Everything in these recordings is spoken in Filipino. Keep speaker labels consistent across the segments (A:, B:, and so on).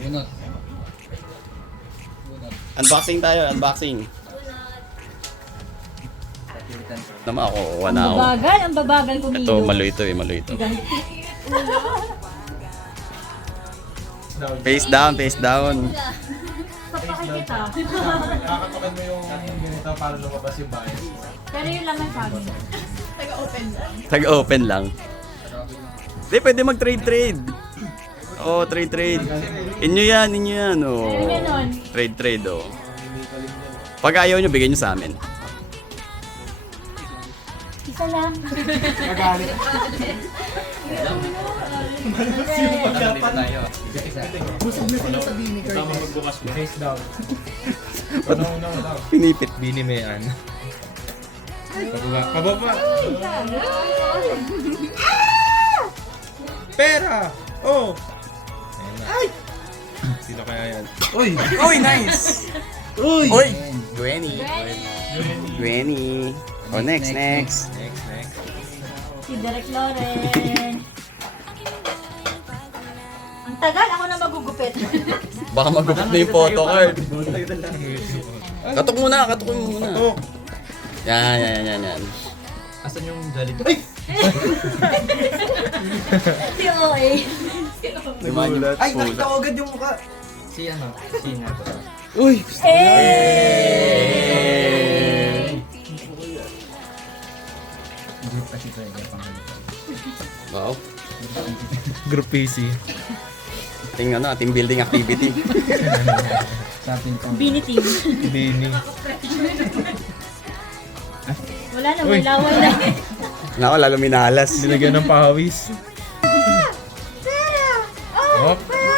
A: Bunot.
B: Unboxing tayo, unboxing. Naman ako, kuha na ako.
C: Ang babagal kumilos.
B: Ito, malo ito eh, malo ito. Face down, face down.
C: Papakikita.
D: Nakakatakan mo yung ganito para lumabas yung bias.
C: Pero yung laman sa amin.
B: Tag-open lang. Hindi, pwede mag-trade-trade. Oo, trade-trade. Inyo yan, oh.
C: Ayun yan nun.
B: Trade-trade, oh. Pag ayaw nyo, bigay nyo sa amin.
C: Isa lang.
D: Magalit. Busog na sila sa bini, Kurt. Tama magbukas mo. Face down. No.
B: Pinipit.
D: Binimean. Pababa. Pababa. Pera! Oh! Ayan na. Ay! Sino kaya yan? Uy!
A: Uy, nice!
D: Uy!
B: Oy! Gwenny. Gwenny. Oh, next.
D: Next.
C: Si Derek Loren. Ang tagal, ako na magugupit.
B: Baka magupit na yung photo card. Katok muna.
D: Oh!
B: Yan.
A: Asan yung Jollibee?
D: Ay!
C: Si OA.
D: Nagulat.
A: Ay, nakita ko agad yung mukha. Si ano? Si Nato.
D: Uy!
A: Group kasi ito eh. Pangalitan.
B: Wow.
D: Group PC.
B: Team building activity.
A: Sa atin pang...
C: Bini team.
D: Bini.
C: Wala na, may laway na.
B: Nako, lalo minalas.
D: Binagyan ng pawis. Oh.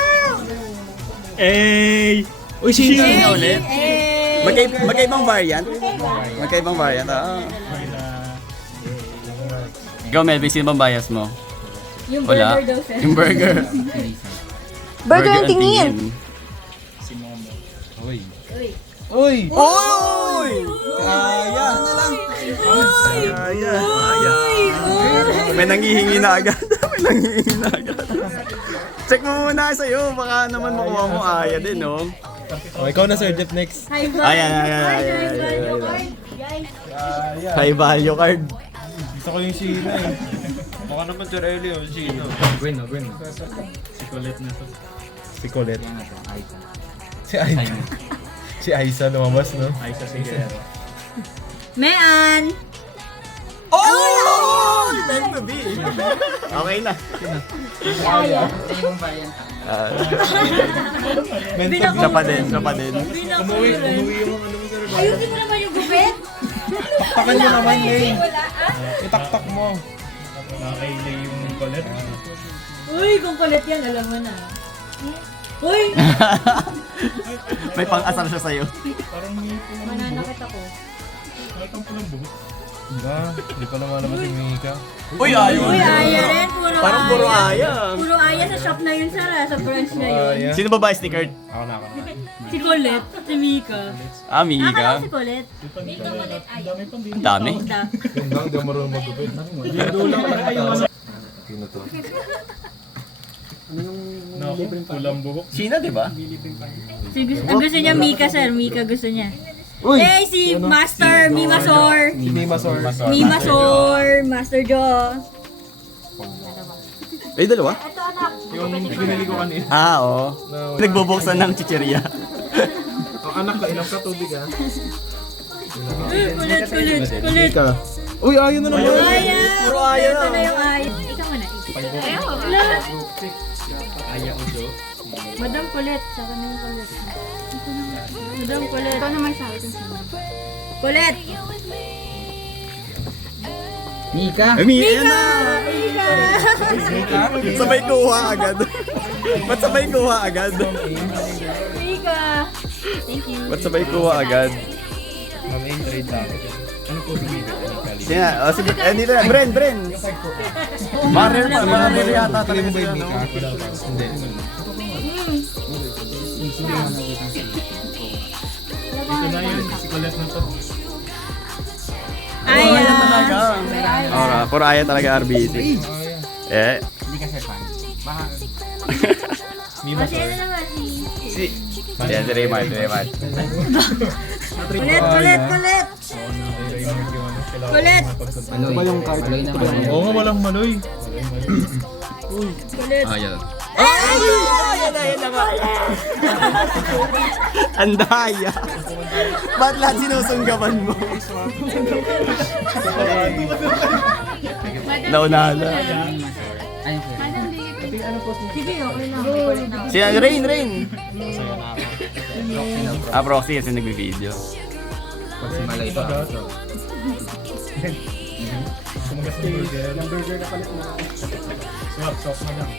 D: Ey! Uy, sino ulit?
B: Magkaibang variant? Magkaibang variant, Ikaw, Melvin, sino bang bias mo?
C: Yung
B: Wala.
C: burger daw, sir.
B: Yung burger.
C: Burger ang tingin.
A: Si Momo.
D: Uy.
C: Uy.
D: Uy!
B: Oy! Kaya na lang. Kaya. May nanghihingi na agad. Check mo muna sa'yo. Baka naman makuha mo aya din, no?
D: Oh, ikaw na, Sir Jeff, next.
C: High value.
B: Ayan.
C: Guys.
B: High value card.
D: Gusto ko yung Sheena eh. Mukha naman Sir Elio yung Sheena.
A: Gwen.
D: Si Colette na to. Si Colette.
A: Yan na to. Aita.
D: Si Aisa. Si Aisa lumabas, no?
A: Aisa Sigero.
C: Mean.
B: Oh! Meant to be. Okay na.
C: Aya.
A: Yung bayan.
B: Siya pa din.
D: Umuwi yung ano mo, Sir.
C: Ayusin mo naman yung gupit.
D: Takan mo naman, eh.
C: Wala
D: Itaktak mo. Nakailay yung Colette.
C: Uy, kung kulit yan, alam mo na. Uy!
B: May pang-asar siya sa'yo.
C: Mananakit ako.
D: Hindi pa naman naman si Mika.
B: Uy, ayaw.
C: Uy, aya rin. Puro
B: Parang puro aya.
C: Puro aya sa shop na yun, sir. Sa branch na yun.
D: Aya.
B: Sino ba si Kurt?
D: Ako na.
C: Si Colette, si Mika.
B: Mika.
C: Akala ko si Colette. Mika, Colette, aya.
B: Ang dami.
D: Yung bang, di marunong mag-gupit. Sino to? Kulang buhok.
B: Sino, di ba?
C: Ang gusto niya Mika, sir. Mika gusto niya. Eh, si Master Mimasor.
D: Si Mimasor.
C: Mimasor. Master Joe.
B: Ay, dalawa?
C: Ito, anak.
D: Yung binili ko kanina.
B: Oo. Nagbubuksan ng chicheria.
D: Ang anak ko, ilang ka tubig ah.
C: Kulit.
D: Uy, ayun na naman.
C: Aya.
B: Puro aya.
C: Ito na yung aya. Ikaw muna. Ayaw.
A: Aya Udo.
C: Madam Colette. Saka na yung Colette. Madam Colette. Ikaw naman sa akin. Colette.
A: Mika.
B: Ayan na!
C: Mika.
B: Sabay kuha agad. Ba't sabay kuha agad?
C: Mika. Thank you.
B: Ba't sabay kuha agad?
D: Main trade tayo. Ano po si Mika?
B: Sina, dito na. Bren. Marir yata talaga sila, no?
D: Hindi. Ito na yun, si Colette na to.
C: Aya.
B: Puro aya talaga RBC. Eh,
A: Hindi kasi fan. Baka...
C: O, si ano naman?
B: Si Raymond, si Raymond.
C: Kulit, kulit, kulit! Kulit!
A: Maloy. Maloy na maloy.
D: Oo nga, walang maloy.
C: Kulit!
B: Yan. Yan na nga. Ang daya. Ba't lahat sinusunggaban mo? Naunahan na.
A: Ayun sir.
C: Sige, okay lang. Kulit na.
B: Si Rain. Proxy kasi nagbe-video.
A: Pag si Maloy pa.
D: Sumagas ng burger. Yung burger na palit mo. Swap na lang.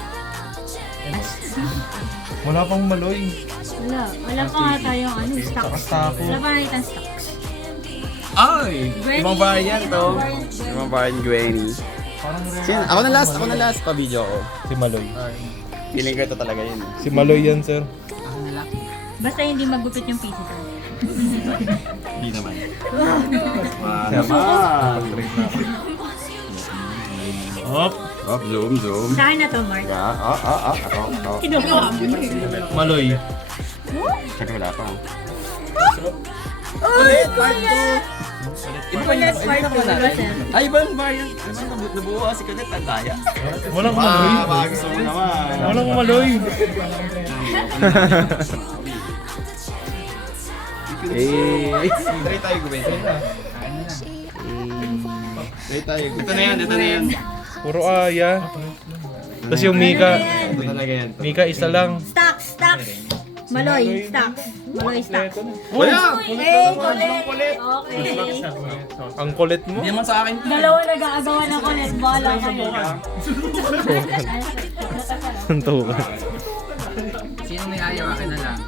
D: Wala pang maloy.
C: Wala. Wala pa nga tayong ano, stocks.
D: Basta ako.
C: Wala pa nakita stocks.
B: Ay!
C: Gwenny.
B: Ibang variant to.
C: Ibang variant.
B: Ibang variant Gwenny.
D: Parang
B: Sino? Ako na last pa video ko.
D: si Maloy.
B: Feeling ko ito talaga yun.
D: Si Maloy yan, sir.
A: Ako na lang.
C: Basta hindi magupit yung PC ko.
B: Hindi naman. Naman.
D: Hop.
B: Zoom.
C: Sa akin na to, Mark.
B: Ako.
C: Kinukuha mo.
D: Maloy.
B: Siyempre wala pa.
C: Ulit, kulit!
B: Iba
C: Kulit, part 2, diba, sir?
B: Ay, ibang variant. Nabuo kasi kulit ang daya.
D: Walang maloy.
B: Gusto mo naman.
D: Walang maloy.
B: Try tayo gawin. Try tayo. Ito na yan.
D: Puro aya. Tapos yung Mika.
B: Ito talaga yan.
D: Mika isa lang.
C: Stocks! Maloy, stocks. Maloy, stocks.
B: Wala!
C: Hey, kulit! Okay.
D: Ang kulit mo.
B: Hindi naman sa akin.
C: Dalawa nag-aagawa ng kulit. Bahala kayo.
D: Suntukan.
A: Sino may ayaw? Akin na lang.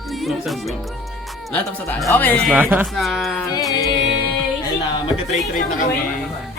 B: Lahat tapos na tayo. Okay!
D: Na.
B: Tapos na.
C: Hey!
B: Ayun na, magka-trade na kami.